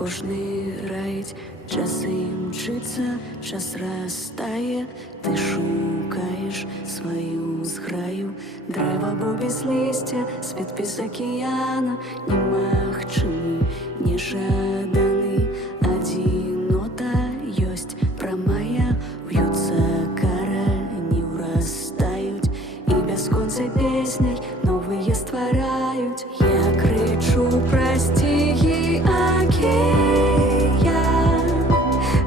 кожны раіць, час імчыцца, час растае, ты шукаеш сваю зграю. Дрэва, бо без лісця, свет без акіяна, немагчымы, нежаданы. Адзінота ёсць прамая, вьюцца карані ўрастаюць, і бясконцай песняй новыя ствараюць. Я крычу прасцігі акіян,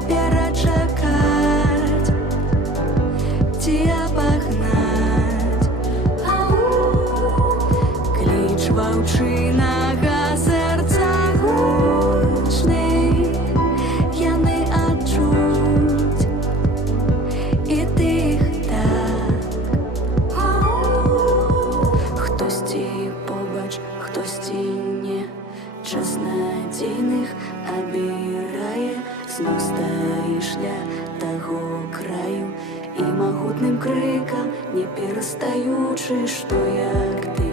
перачакаць ці абагнаць. Кліч ваўчынага сэрца гучны, яны адчуць і тых так. Хтосьці побач, хтосьці не, час надзейных абірае, зноў стаіш ля таго краю, і магутным крыкам не перастаючы, што як ты